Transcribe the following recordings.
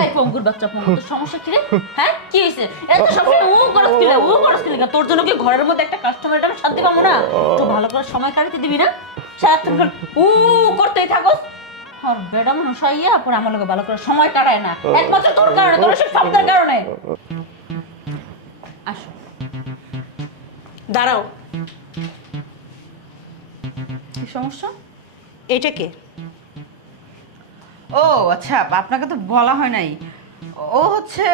এই পঙ্গুর বাচ্চা পঙ্গু, তোর সমস্যা কি রে? হ্যাঁ কি হয়েছে? এত সবসময় ও করস কি লাগা? তোর জন্য কি ঘরের মধ্যে একটা কাস্টমার আমি শান্তি পাবো না? একটু ভালো করে সময় কাটাতে দিবি না? সারাক্ষণ করতেই থাকোস। আর বেড়া মানুষ হইয়া পরে আমার লোকে ভালো করে সময় কাটায় না, একমাত্র তোর কারণে, তোর সব শব্দের কারণে। আসো। দাঁড়াও, কি সমস্যা? এটা কে? ও আচ্ছা, আপনাকে তো বলা হয় নাই। ও হচ্ছে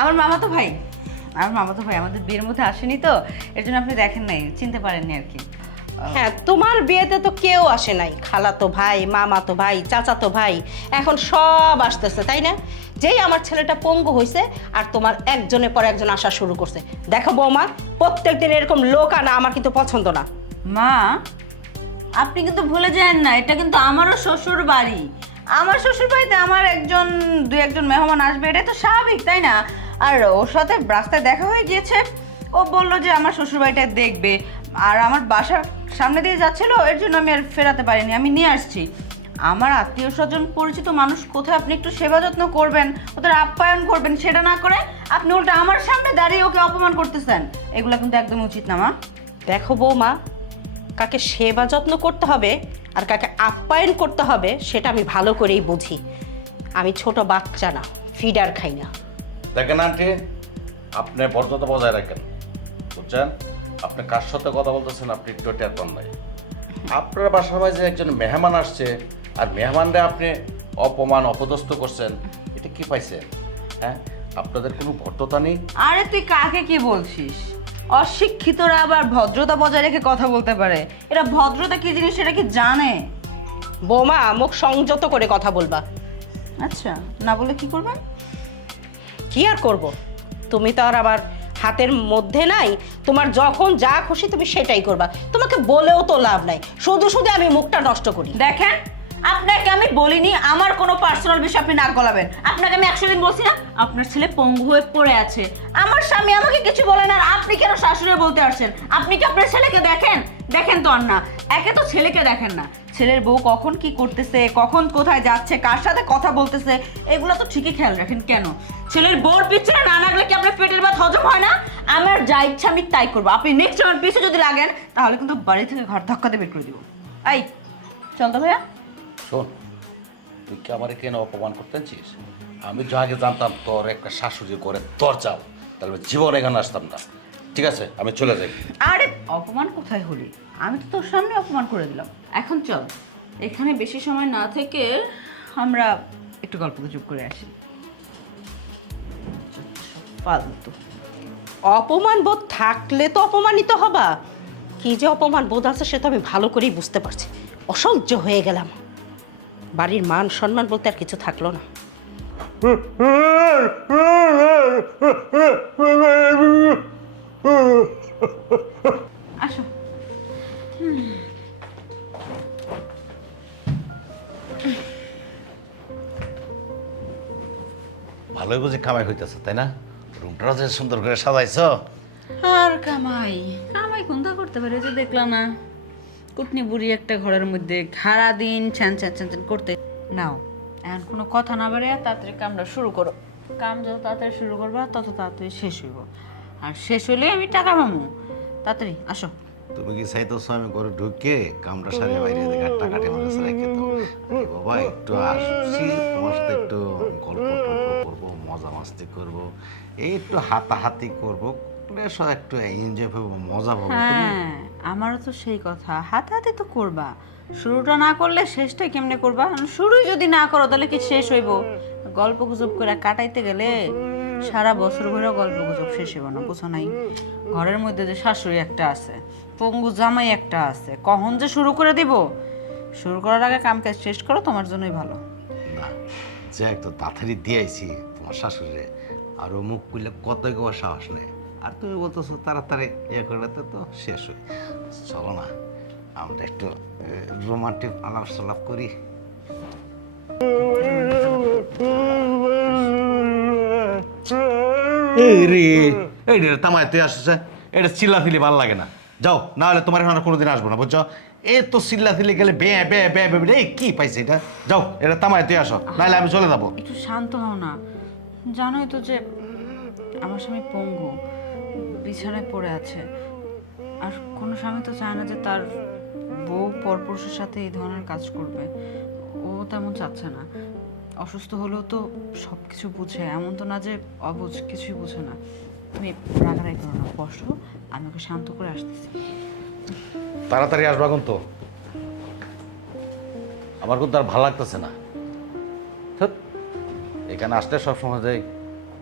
আমার মামাতো ভাই। আমার মামাতো ভাই আমাদের বিয়ের মধ্যে আসেনি তো, এর জন্য আপনি দেখেন নাই, চিনতে পারেননি আর কি। হ্যাঁ, তোমার বিয়েতে তো কেউ আসে নাই, খালাতো ভাই, মামাতো ভাই, চাচাতো ভাই, এখন সব আসতেছে, তাই না? যেই আমার ছেলেটা পঙ্গু হয়েছে আর তোমার একজনের পর একজন আসা শুরু করছে। দেখো বৌমা, প্রত্যেকদিন এরকম লোক আনা আমার কিন্তু পছন্দ না। মা, আপনি কিন্তু ভুলে যান না, এটা কিন্তু আমারও শ্বশুর বাড়ি। আমার শ্বশুর বাড়িতে আমার দুই একজন মেহমান আসবে, এটাই তো স্বাভাবিক, তাই না? আর ওর সাথে রাস্তায় দেখা হয়ে গিয়েছে, ও বলল যে আমার শ্বশুর বাড়িটা দেখবে, আর আমার বাসার সামনে দিয়ে যাচ্ছিল, এর জন্য আমি আর ফেরাতে পারিনি, আমি নিয়ে আসছি। আমার আত্মীয় স্বজন পরিচিত মানুষ কোথায়, আপনি একটু সেবা যত্ন করবেন, ওদের আপ্যায়ন করবেন, সেটা না করে আপনি উল্টা আমার সামনে দাঁড়িয়ে ওকে অপমান করতেছেন। এগুলো কিন্তু একদম উচিত না মা। দেখো বৌমা, কাকে সেবা যত্ন করতে হবে আর কাকে আপ্যায়ন করতে হবে সেটা আমি ভালো করেই বুঝি। আমি ছোট বাচ্চা না, ফিডার খাই না। দেখেন আন্টি, আপনি মর্যাদা বজায় রাখেন, বুঝছেন? আপনি কার সাথে কথা বলতেছেন আপনি একটু টের পান নাই। আপনার বাসার মাঝে একজন মেহমান আসছে, আর মেহমানরা আপনি অপমান অপদস্থ করছেন, এটা কি পাইছেন? হ্যাঁ, আপনাদের কোনো ভদ্রতা নেই? আরে তুই কাকে কি বলছিস? অশিক্ষিতরা আবার ভদ্রতা বজায় রেখে কথা বলতে পারে? এরা ভদ্রতা কি জিনিস সেটা কি জানে? বৌমা, মুখ সংযত করে কথা বলবা। আচ্ছা, না বলে কি করবেন? কি আর করব, তুমি তো আর আমার হাতের মধ্যে নাই। তোমার যখন যা খুশি তুমি সেটাই করবা, তোমাকে বলেও তো লাভ নাই, শুধু শুধু আমি মুখটা নষ্ট করি। দেখেন, আপনাকে আমি বলিনি আমার কোনো পার্সোনাল বিষয় আপনি নাক গলাবেন। আপনাকে আমি 100 দিন বলছি না আপনার ছেলে পঙ্গু হয়ে পড়ে আছে। আমার স্বামী আমাকে কিছু বলেন আর আপনি কেন শাশুড়ি বলতে আসছেন? আপনি কি আপনার ছেলেকে দেখেন? দেখেন তো আর না। একে তো ছেলেকে দেখেন না, ছেলের বউ কখন কি করতেছে, কখন কোথায় যাচ্ছে, কার সাথে কথা বলতেছে, এগুলো তো ঠিকই খেয়াল রাখেন। কেন ছেলের বউর পিছনে না লাগলে কি আপনার পেটের ভাত হজম হয় না? আমার যা ইচ্ছা আমি তাই করবো। আপনি নেক্সট আমার পিছু যদি লাগেন তাহলে কিন্তু বাড়ি থেকে ঘর ধাক্কা দিয়ে বের করে দিব। এই চল তো ভাইয়া। শোন, তুই কি আমার কেন অপমান করতেছিস? আমি যা আগে জানতাম তোর একটা শাশুড়ি করে তোর চাও, তাহলে জীবন এখানে আসতাম না। ঠিক আছে, আমি চলে যাই। আরে অপমান কোথায় হলি? আমি তো তোর সামনে অপমান করে দিলাম। এখন চল, এখানে বেশি সময় না থেকে আমরা একটু গল্প গুজব করে আসি। ফালতু। অপমান বোধ থাকলে তো অপমানিত হবা। কি যে অপমান বোধ আছে সে তো আমি ভালো করেই বুঝতে পারছি। অসহ্য হয়ে গেলাম, বাড়ির মান সম্মান বলতে আর কিছু থাকলো না। আসো। ভালোই বুঝি কামাই হইতেছে, তাই না? রুমটাও যে সুন্দর করে সাজাইছো। আর কামাই কামাই কোনটা করতে পারে যে দেখলাম না, কুটনি বুড়ি একটা ঘরের মধ্যে সারা দিন ছ্যান ছ্যান ছ্যান ছ্যান করতে। নাও এখন কোনো কথা না বাড়ে তাড়াতাড়ি কামটা শুরু করো। কাম যত তাড়াতাড়ি শুরু করবা তত তাড়াতাড়ি শেষ হইব, আর শেষ হলে আমি টাকা পাবো। তাড়াতাড়ি আসো। তুমি কি চাইতেছো আমি ঘরে ঢুকে কামটা সারিয়ে বাইরে থেকে টাকা টেনে কাছে রেখে দেবো? আরে বাবা, একটু আসছি তোমার সাথে, একটু গল্প টল্প করবো, মজা মাস্তি করবো, এই একটু হাতাহাতি করবো, একটু এনজয় করবো, মজা পাবো। হ্যাঁ, আমারও তো সেই কথা, হাতে তো করবা, শুরুটা না করলে শেষটা কেমনে করবা? শুরুই যদি না করো তাহলে কি শেষ হইব? গল্প গুজব করে কাটাইতে গেলে সারা বছর ভরে গল্প গুজব শেষ হইব না, বুঝো নাই? ঘরের মধ্যে যে শাশুড়ি একটা আছে, পঙ্গু জামাই একটা আছে, কখন যে শুরু করে দিব? শুরু করার আগে কাম কাজ শেষ করো, তোমার জন্যই ভালো। না, যে একটু তাড়াতাড়ি দিয়েছি তোমার শাশুড়ি, আর ও মুখ খুললে কতই কবার সাহস নেই, আর তুমি বলতেছো তাড়াতাড়ি ইয়ে করলে তো শেষ হয়। চলো না, আমরা একটু রোমান্টিক আলাপ সালাপ করি। এই রে, এই রে তামায় তুই আসছে, এটা চিল্লাফিলি ভালো লাগে না। যাও, না হলে তোমার এখানে কোনোদিন আসবো না, বুঝছো? এ তো চিল্লা চিল্লি গেলে বে বে বে বে বে, এই কি পাইছে এটা? যাও এটা তামায় তুই আসো, নাহলে আমি চলে যাবো। একটু শান্ত হও না। জানোই তো যে আমার স্বামী পঙ্গু, বিছানায় পড়ে আছে। আর কোনো স্বামী তো চায় না যে তার বউ পরপুরুষের সাথে এই ধরনের কাজ করবে। ও তেমন চাচ্ছে না। অসুস্থ হলেও তো সব কিছু বুঝে, এমন তো না যে অবুঝ, কিছুই বুঝে না। তুমি রাগারাগি করো না, বসো, আমি ওকে শান্ত করে আসতেছি। তাড়াতাড়ি আসবা কিন্তু, আমার কিন্তু আর ভালো লাগতেছে না। ধ্যাৎ, এখানে আসলে সবসময় যাই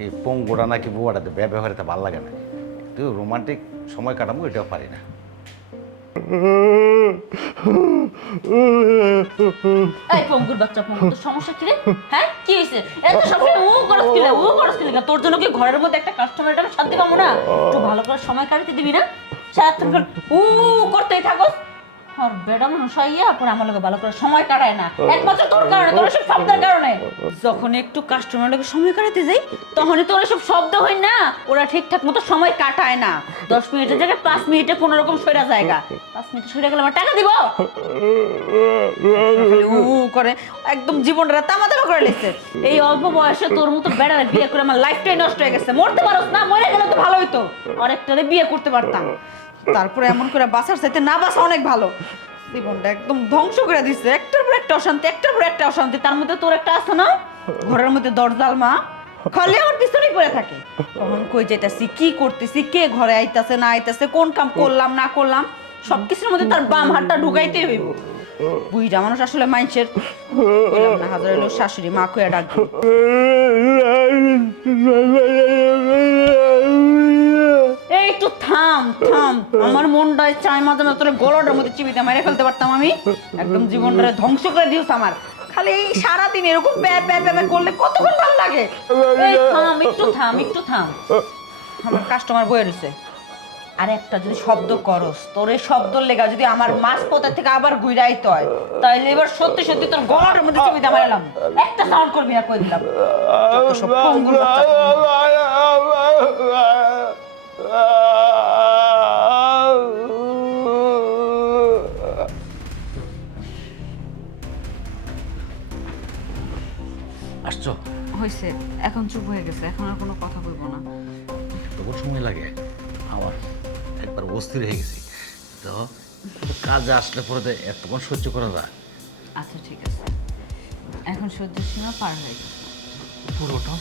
এই পঙ্গুটা নাকি বুয়াটাতে ব্যবহারিতে ভালো লাগে না, তুই রোমান্টিক সময় কাটাবো এটাও পারি না। এই পঙ্গুর বাচ্চা, পঙ্গু, তোর সমস্যা কি রে? হ্যাঁ, কি হয়েছে? এত সবসময় ও করস কি রে? ও করস কি রে? তোর জন্য কি ঘরের মধ্যে একটা কাস্টমার আমি শান্তি পাবো না? একটু ভালো করে সময় কাটাতে দিবি না? সারাক্ষণ উ করতেই থাকোস। আর বেড়া মানুষ হইয়া পরে আমার লোকে ভালো করে সময় কাটায় না, একমাত্র তোর কারণে, তোর সব শব্দের কারণে। যখন একটু কাস্টমার লোকে সময় কাটাতে যাই, তখনই তোর সব শব্দ হয় না, ওরা ঠিকঠাক মতো সময় কাটায় না। 10 মিনিটের জায়গায় 5 মিনিটে কোনো রকম সইরা জায়গা। 5 মিনিটে সইরা গেলে আমার টাকা দিব? উ করে একদম জীবনটা তামা তামা করে লেছে। এই অল্প বয়সে তোর মতো বেড়ারে বিয়ে করে আমার লাইফটাই নষ্ট হয়ে গেছে। মরতে পারোস না, মরে গেলে তো ভালো হইতো, আরেকটারে বিয়ে করতে পারতাম। তারপরে এমন করে বাঁচার চাইতে না বাঁচা অনেক ভালো। জীবনটা একদম ধ্বংস করে দিচ্ছে, একটার পর একটা অশান্তি, একটার পর একটা অশান্তি। তার মধ্যে তোর একটা আছে না, ঘরের মধ্যে দরজাল মা, খালি আমার পিছনেই পড়ে থাকে। কখন কই যাইতাছি, কি করতেছি, কে ঘরে আইতাছে না আইতাছে, কোন কাম করলাম না করলাম, সবকিছুর মধ্যে তার বাম হাতটা ঢুকাইতেই হইব। বুইড়া মানুষ আসলে মাইন্ডসেট না, হাজার লোক শাশুড়ি মা কইয়া ডাকবে। এই একটু থাম থাম, আমার মনটায় চাই মাঝে মাঝে তোর গলাটার মধ্যে চিবিতে মেরে ফেলতে পারতাম আমি। একদম জীবনটা ধ্বংস করে দিস আমার। খালি এই সারাদিন এরকম প্যা প্যা প্যা করলে কতক্ষণ ভালো লাগে? এই থাম, একটু থাম, একটু থাম। আমার কাস্টমার বয়ে রয়েছে, আর একটা যদি শব্দ করস, তোর এই শব্দর লেগা যদি আমার মাছ পথের থেকে আবার ঘুরে আইতে হয়, তাইলে এবার সত্যি সত্যি তোর গলার মধ্যে চিবিতে মারলাম। একটা সাউন্ড করবি না, কই দিলাম। যত সব পঙ্গুর বাচ্চা। আসছো? হয়েছে, এখন চুপ হয়ে গেছে, এখন আর কোনো কথা বলবো না। তবু সময় লাগে, আমার একবার অস্থির হয়ে গেছি তো। কাজে আসলে পরে তো এতক্ষণ সহ্য করা যায়? আচ্ছা ঠিক আছে, এখন সহ্য সীমা পার হয়ে গেছে। পুরোটা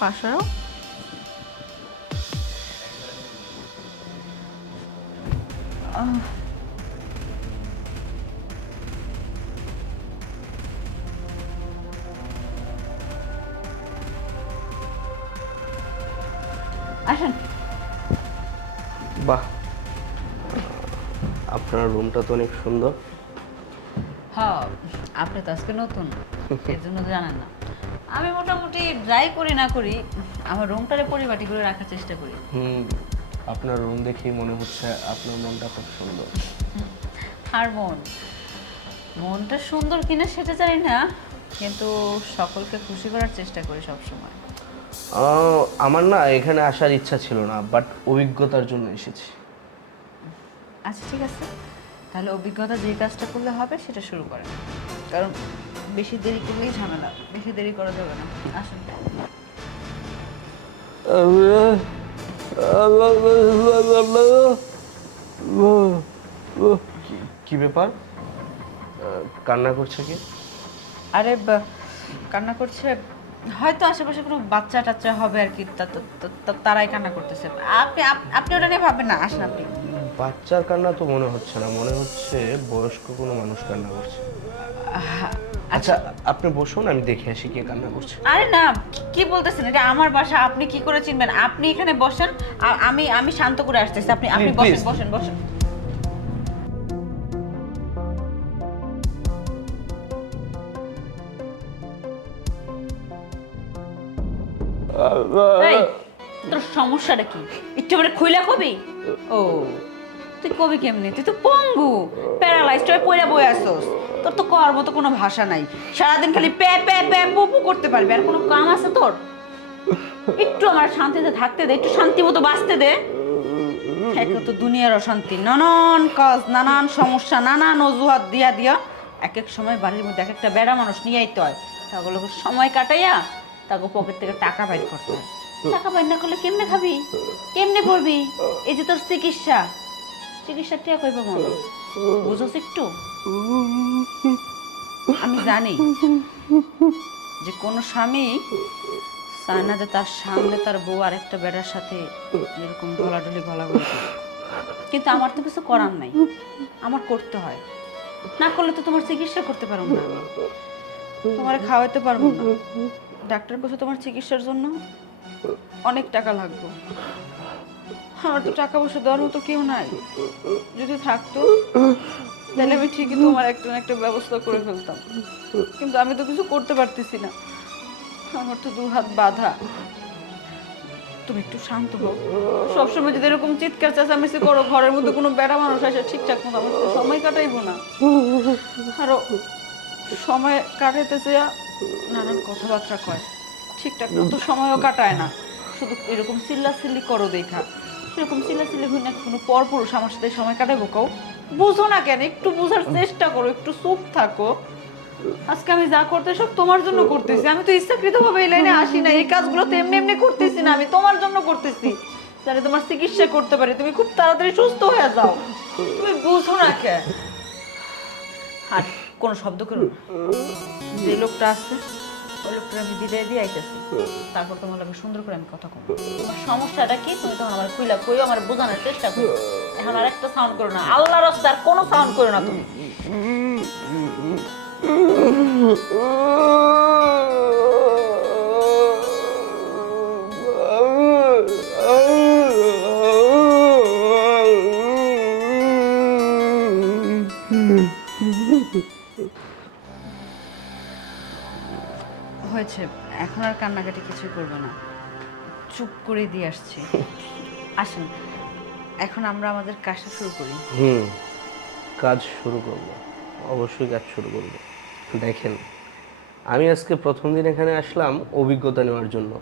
পাশাও আসেন। বাহ, আপনার রুমটা তো অনেক সুন্দর। হ্যাঁ, আপনি তো আজকে নতুন, এর জন্য জানেন না। আমি মোটামুটি যাই করি না করি, আমার রুমটারে পরিপাটি করে রাখার চেষ্টা করি। আপনার রুম দেখেই মনে হচ্ছে আপনার মনটা খুব সুন্দর। আর মনটা সুন্দর কিনা সেটা জানি না, কিন্তু সকলকে খুশি করার চেষ্টা করি সবসময়। আমার না এখানে আসার ইচ্ছা ছিল না, বাট অভিজ্ঞতার জন্য এসেছি। আচ্ছা ঠিক আছে, তাহলে অভিজ্ঞতা যে কাজটা করলে হবে সেটা শুরু করেন, কারণ বেশি দেরি করলেই ঝামেলা, বেশি দেরি করা যাবে না। আসুন। কি ব্যাপার, কান্না করছে কি? আরে কান্না করছে হয়তো, আশেপাশে কোনো বাচ্চা টাচ্চা হবে আর কি, তারাই কান্না করতেছে। আপনি আপনি ওটা নিয়ে ভাববেন না, আসেন আপনি। বাচ্চার কান্না তো মনে হচ্ছে না, মনে হচ্ছে বয়স্ক কোনো মানুষ কান্না করছে। আচ্ছা আপনি বসুন, আমি দেখে আসি কে কান্না করছে। আরে না, কি বলতেছেন, এটা আমার বাসা, আপনি কি করে চিনবেন? আপনি এখানে বসেন, আমি শান্ত করে আসতেছি। আপনি আপনি বসেন Please. বসেন বসেন। এই, তোর সমস্যাটা কি? একটু মানে খুইলা কবি? ও, তুই কবি কেমনি? তুই তো পঙ্গু, প্যারালাইজড হয়ে পড়ে বয়ে আসছস। তোর তো কর মতো কোনো ভাষা নাই, সারাদিন খালি প্যা প্যা প্যা পু পু করতে পারবি, আর কোনো কাম আছে তোর? একটু আমার শান্তিতে থাকতে দে, একটু শান্তি মতো বাঁচতে দে। একে তো দুনিয়ার অশান্তি, নানান কাজ, নানান সমস্যা, নানান অজুহাত দিয়া দিয়া এক এক সময় বাড়ির মধ্যে এক একটা বেড়া মানুষ নিয়ে আইতে হয়। তাগুলো সময় কাটাইয়া তাকে পকেট থেকে টাকা বাইর করতে হয়। টাকা বাইর না করলে কেমনে খাবি, কেমনে পড়বি? এই যে তোর চিকিৎসা, চিকিৎসা টিয়া কইব মনে বুঝোস একটু? আমি জানি যে কোনো স্বামী চায় না যে তার সামনে তার বউ আরেকটা বেড়ার সাথে এরকম ঢলাঢলি গলাগলি করে। কিন্তু আমার তো কিছু করার নাই, আমার করতে হয়। না করলে তো তোমার চিকিৎসা করতে পারবো না, আমি তোমার খাওয়াতে পারবো না। ডাক্তার কাছে তোমার চিকিৎসার জন্য অনেক টাকা লাগবে। আমার তো টাকা পয়সা দেওয়ার মতো কেউ নাই। যদি থাকতো তাহলে আমি ঠিকই তোমার একটা না একটা ব্যবস্থা করে ফেলতাম, কিন্তু আমি তো কিছু করতে পারতেছি না। আমার তো দু হাত বাঁধা। তুমি একটু শান্ত হও। সবসময় যদি এরকম চিৎকার চেঁচামেচি করো, ঘরের মধ্যে কোনো বেড়া মানুষ আসে ঠিকঠাক মতো আমার তো সময় কাটাইবো না। আরো সময় কাটাইতেছে নানান কথাবার্তা কয়, ঠিকঠাক মতো সময়ও কাটায় না। শুধু এরকম চিল্লাচিল্লি করো দেখা। এরকম চিল্লাচিল্লি হই না কোনো পরপুরুষ আমার সাথে সময় কাটাইবো? কেউ বুঝো না কেন? একটু বোঝার চেষ্টা করো, একটু চুপ থাকো। আজকে আমি যা করতে সব তোমার জন্য করতেছি। আমি তো ইচ্ছাকৃত ভাবে এই লাইনে আসি না, এই কাজগুলো তো এমনি এমনি করতেছি না, আমি তোমার জন্য করতেছি যাতে তোমার চিকিৎসা করতে পারি, তুমি খুব তাড়াতাড়ি সুস্থ হয়ে যাও। তুমি বুঝো না কেন? আর কোনো শব্দ করো না। যে লোকটা আছে ওই লোকটা আমি বিদায় দিয়ে আইতেছি, তারপর তোমার লাগে সুন্দর করে আমি কথা বলবো। তোমার সমস্যাটা কি তুমি তখন আমার কইলা কইও, আমার বোঝানোর চেষ্টা করো। এখন আর একটা সাউন্ড করো না, আল্লাহর রাস্তায় আর কোনো সাউন্ড করো না তুমি। হয়েছে, এখন আর কান্নাকাটি কিছু করবে না, চুপ করে দিয়ে আসছি। আসেন এখন আমরা আমাদের কাজটা শুরু করি। কাজ শুরু করব, অবশ্যই কাজ শুরু করব। দেখেন, আমি আজকে প্রথম দিন এখানে আসলাম অভিজ্ঞতা নেওয়ার জন্য।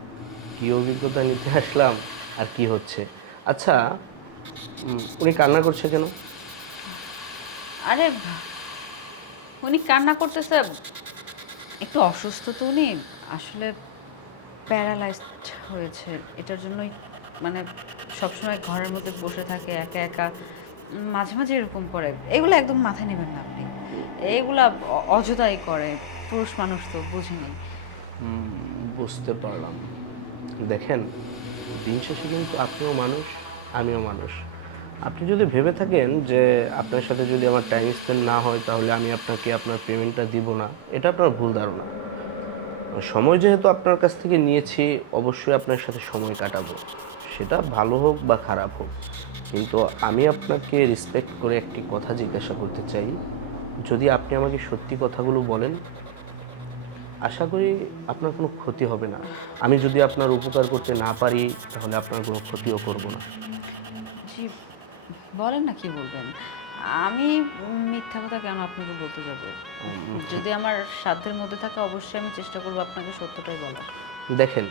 কি অভিজ্ঞতা নিতে আসলাম আর কি হচ্ছে। আচ্ছা, উনি কান্না করছে কেন? আরে উনি কান্না করতেছে, একটু অসুস্থ তো উনি, আসলে প্যারালাইজড হয়েছে। এটার জন্যই মানে সবসময় ঘরের মধ্যে বসে থাকে একা একা, মাঝে মাঝে এরকম করে। এগুলো একদম মাথায় নেবেন না আপনি, এগুলা অযথাই করে। পুরুষ মানুষ তো বুঝিনি। বুঝতে পারলাম। দেখেন, দিন শেষে কিন্তু আপনিও মানুষ, আমিও মানুষ। আপনি যদি ভেবে থাকেন যে আপনার সাথে যদি আমার টাইম স্পেন্ড না হয় তাহলে আমি আপনাকে আপনার পেমেন্টটা দিব না, এটা আপনার ভুল ধারণা। সময় যেহেতু আপনার কাছ থেকে নিয়েছি, অবশ্যই আপনার সাথে সময় কাটাবো, সেটা ভালো হোক বা খারাপ হোক। কিন্তু আমি আপনাকে রেসপেক্ট করে একটি কথা জিজ্ঞাসা করতে চাই। যদি আপনি আমাকে সত্যি কথাগুলো বলেন, আশা করি আপনার কোনো ক্ষতি হবে না। আমি যদি আপনার উপকার করতে না পারি তাহলে আপনার কোনো ক্ষতিও করব না। জি বলেন না, কি বলবেন? আমি মিথ্যা কথা কেন আপনাকে বলতে যাব? যদি আমার সাধ্যের মধ্যে থাকে অবশ্যই আমি চেষ্টা করবো আপনাকে সত্যটাই বলার। দেখেন,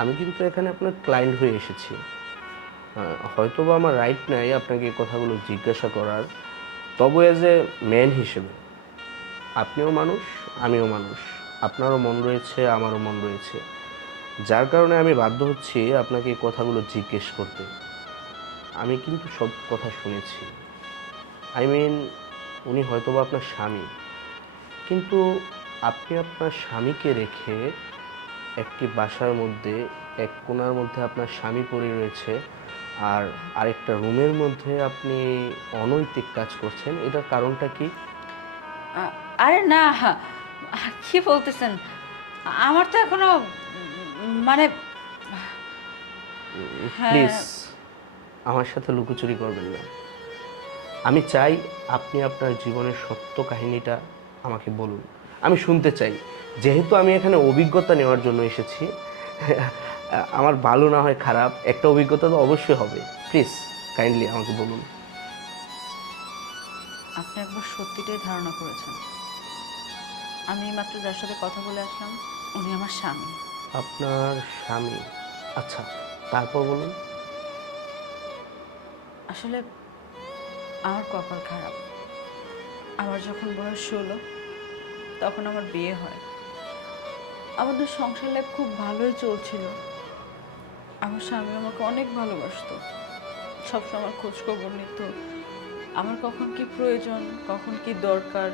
আমি কিন্তু এখানে আপনার ক্লায়েন্ট হয়ে এসেছি। হয়তো বা আমার রাইট নাই আপনাকে এই কথাগুলো জিজ্ঞাসা করার, তবে অ্যাজ এ ম্যান হিসেবে আপনিও মানুষ, আমিও মানুষ। আপনারও মন রয়েছে, আমারও মন রয়েছে, যার কারণে আমি বাধ্য হচ্ছি আপনাকে এই কথাগুলো জিজ্ঞেস করতে। আমি কিন্তু সব কথা শুনেছি। উনি হয়তোবা আপনার স্বামী, কিন্তু আপনি আপনার স্বামীকে রেখে একটি বাসার মধ্যে এক কোণার মধ্যে আপনার স্বামী পড়ে রয়েছে, আর আরেকটা রুমের মধ্যে আপনি অনৈতিক কাজ করছেন। এটার কারণটা কি? আরে না, কি বলতেছেন? আমার তো এখনো মানে প্লিজ আমার সাথে লুকোচুরি করবেন না। আমি চাই আপনি আপনার জীবনের সত্য কাহিনীটা আমাকে বলুন, আমি শুনতে চাই। যেহেতু আমি এখানে অভিজ্ঞতা নেওয়ার জন্য এসেছি, আমার ভালো না হয় খারাপ, একটা অভিজ্ঞতা তো অবশ্যই হবে। প্লিজ কাইন্ডলি আমাকে বলুন। আপনি একবার সত্যিটাই ধারণা করেছেন। আমি মাত্র যার সাথে কথা বলে আসলাম উনি আমার স্বামী। আপনার স্বামী? আচ্ছা, তারপর বলুন। আসলে আমার কপাল খারাপ। আমার যখন বয়স 16 তখন আমার বিয়ে হয়। আমাদের সংসার লাইফ খুব ভালোই চলছিল। আমার স্বামী আমাকে অনেক ভালোবাসতো, সবসময় আমার খোঁজ খবর নিত, আমার কখন কি প্রয়োজন, কখন কি দরকার,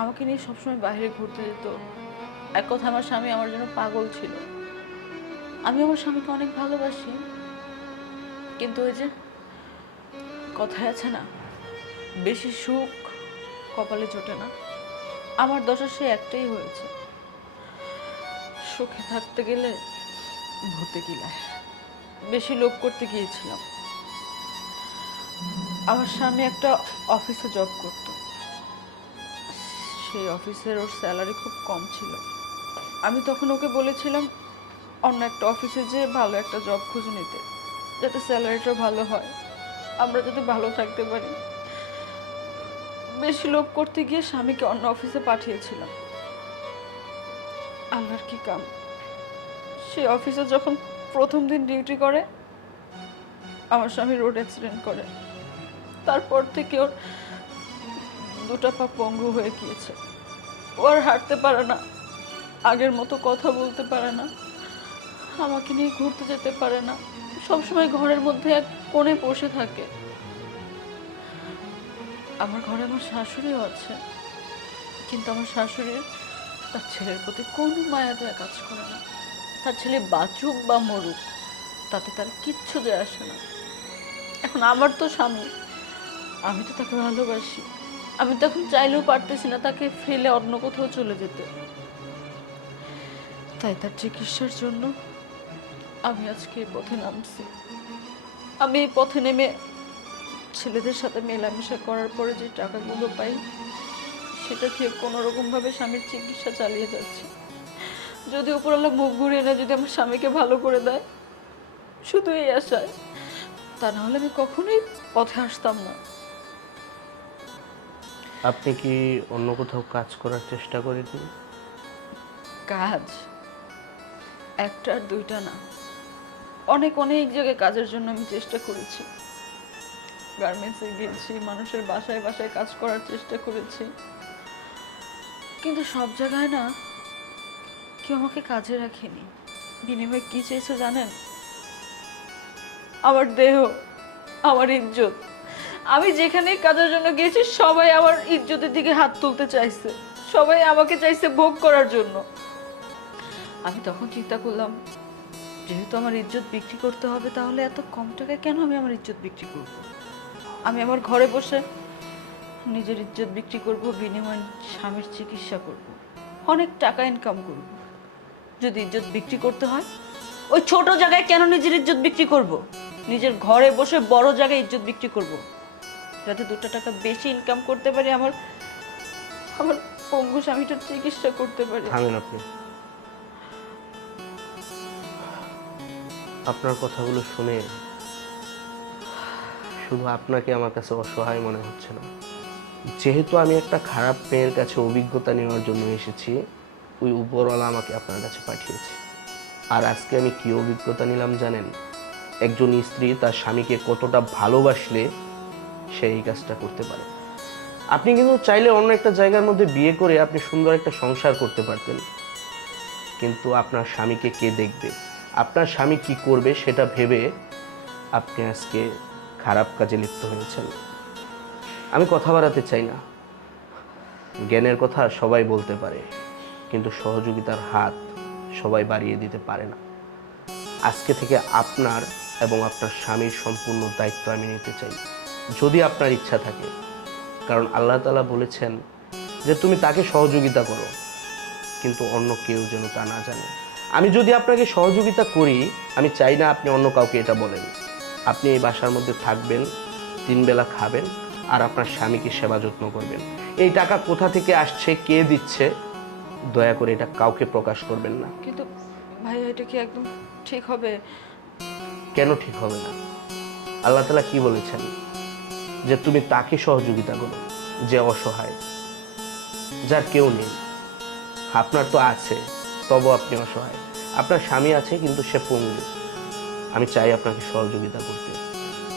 আমাকে নিয়ে সবসময় বাইরে ঘুরতে যেত। এক কথা আমার স্বামী আমার জন্য পাগল ছিল। আমি আমার স্বামীকে অনেক ভালোবাসি, কিন্তু ওই যে কথায় আছে না, বেশি সুখ কপালে জোটে না। আমার দশা সে একটাই হয়েছে, সুখে থাকতে গেলে ভূতে গিলায়। বেশি লোভ করতে গিয়েছিলাম। আমার স্বামী একটা অফিসে জব করত। সেই অফিসের ওর স্যালারি খুব কম ছিল। আমি তখন ওকে বলেছিলাম অন্য একটা অফিসে যেয়ে ভালো একটা জব খুঁজে নিতে, যাতে স্যালারিটা ভালো হয়, আমরা যাতে ভালো থাকতে পারি। বেশি লোভ করতে গিয়ে স্বামীকে অন্য অফিসে পাঠিয়েছিলাম। আল্লাহর কি কাম, সেই অফিসে যখন প্রথম দিন ডিউটি করে আমার স্বামী রোড অ্যাক্সিডেন্ট করে। তারপর থেকে ওর দুটা পা পঙ্গু হয়ে গিয়েছে। ও আর হাঁটতে পারে না, আগের মতো কথা বলতে পারে না, আমাকে নিয়ে ঘুরতে যেতে পারে না, সবসময় ঘরের মধ্যে এক কোণে বসে থাকে। আমার ঘরে আমার শাশুড়িও আছে, কিন্তু আমার শাশুড়ির তার ছেলের প্রতি কোনো মায়া দয়া কাজ করে না। তার ছেলে বাঁচুক বা মরুক তাতে তার কিচ্ছু যায় আসে না। এখন আমার তো স্বামী, আমি তো তাকে ভালোবাসি, আমি তো এখন চাইলেও পারতেছি না তাকে ফেলে অন্য কোথাও চলে যেতে। তাই তার চিকিৎসার জন্য আমি আজকে এই পথে নামছি। আমি এই পথে নেমে ছেলেদের সাথে মেলামেশা করার পরে যে টাকাগুলো পাই সেটা দিয়ে কোনো রকমভাবে স্বামীর চিকিৎসা চালিয়ে যাচ্ছি। যদি উপরওয়ালা মুখ ঘুরিয়ে না যদি আমার স্বামীকে ভালো করে দেয়, শুধু এই আশায়, তা নাহলে আমি কখনোই পথে আসতাম না। আপনি কি অন্য কোথাও কাজ করার চেষ্টা করেননি? কাজ একটা আর দুইটা না, অনেক অনেক জায়গায় কাজের জন্য আমি চেষ্টা করেছি। গার্মেন্টসে গিয়েছি, মানুষের বাসায় বাসায় কাজ করার চেষ্টা করেছি, কিন্তু সব জায়গায় না কেউ আমাকে কাজে রাখেনি। বিনিময়ে কি চেয়েছে জানেন? আমার দেহ, আমার ইজ্জত। আমি যেখানে কাজের জন্য গিয়েছি সবাই আমার ইজ্জতের দিকে হাত তুলতে চাইছে, সবাই আমাকে চাইছে ভোগ করার জন্য। আমি তখন চিন্তা করলাম, যেহেতু আমার ইজ্জত বিক্রি করতে হবে, তাহলে এত কম টাকায় কেন আমি আমার ইজ্জত বিক্রি করব? আমি আমার ঘরে বসে নিজের ইজ্জত বিক্রি করব, বিনিময়ে স্বামীর চিকিৎসা করব, অনেক টাকা ইনকাম করব। যদি ইজ্জত বিক্রি করতে হয়, ওই ছোট জায়গায় কেন নিজের ইজ্জত বিক্রি করব? নিজের ঘরে বসে বড় জায়গায় ইজ্জত বিক্রি করব, যাতে 2 টাকা বেশি ইনকাম করতে পারি, আমার আমার পঙ্গু স্বামীটার চিকিৎসা করতে পারি। থামেন আপনি। আপনার কথাগুলো শুনে শুধু আপনাকে আমার কাছে অসহায় মনে হচ্ছে না। যেহেতু আমি একটা খারাপ মেয়ের কাছে অভিজ্ঞতা নেওয়ার জন্য এসেছি, ওই উপরওয়ালা আমাকে আপনার কাছে পাঠিয়েছে। আর আজকে আমি কি অভিজ্ঞতা নিলাম জানেন? একজন স্ত্রী তার স্বামীকে কতটা ভালোবাসলে সে এই কাজটা করতে পারে। আপনি কিন্তু চাইলে অন্য একটা জায়গার মধ্যে বিয়ে করে আপনি সুন্দর একটা সংসার করতে পারতেন, কিন্তু আপনার স্বামীকে কে দেখবে, আপনার স্বামী কি করবে সেটা ভেবে আপনি আজকে খারাপ কাজে লিপ্ত হয়েছেন। আমি কথা বাড়াতে চাই না, জ্ঞানের কথা সবাই বলতে পারে, কিন্তু সহযোগিতার হাত সবাই বাড়িয়ে দিতে পারে না। আজকে থেকে আপনার এবং আপনার স্বামীর সম্পূর্ণ দায়িত্ব আমি নিতে চাই, যদি আপনার ইচ্ছা থাকে। কারণ আল্লাহ তাআলা বলেছেন যে তুমি তাকে সহযোগিতা করো, কিন্তু অন্য কেউ যেন তা না জানে। আমি যদি আপনাকে সহযোগিতা করি, আমি চাই না আপনি অন্য কাউকে এটা বলেন। আপনি এই বাসার মধ্যে থাকবেন, 3 বেলা খাবেন, আর আপনার স্বামীকে সেবা যত্ন করবেন। এই টাকা কোথা থেকে আসছে, কে দিচ্ছে, দয়া করে এটা কাউকে প্রকাশ করবেন না। কিন্তু ভাইয়া, এটা কি একদম ঠিক হবে? কেন ঠিক হবে না? আল্লাহ তাআলা কি বলেছেন? যে তুমি তাকে সহযোগিতা করো যে অসহায়, যার কেউ নেই। আপনার তো আছে, তবু আপনি অসহায়। আপনার স্বামী আছে কিন্তু সে পঙ্গু। আমি চাই আপনাকে সহযোগিতা করতে,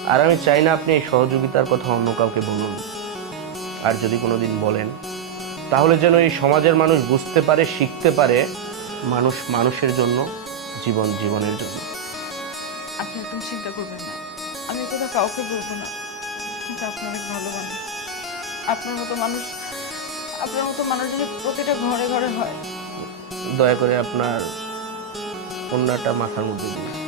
আর আমি চাই না আপনি এই সহযোগিতার কথা অন্য কাউকে বলুন। আর যদি কোনোদিন বলেন, তাহলে যেন এই সমাজের মানুষ বুঝতে পারে, শিখতে পারে, মানুষ মানুষের জন্য, জীবন জীবনের জন্য। আপনি একদম চিন্তা করবেন না, আমি এ কথা কাউকে বলবো না। কিন্তু আপনি অনেক ভালো মানুষ। আপনার মতো মানুষ যদি প্রতিটা ঘরে ঘরে হয়। দয়া করে আপনার অন্যটা মাথার মধ্যে দিন।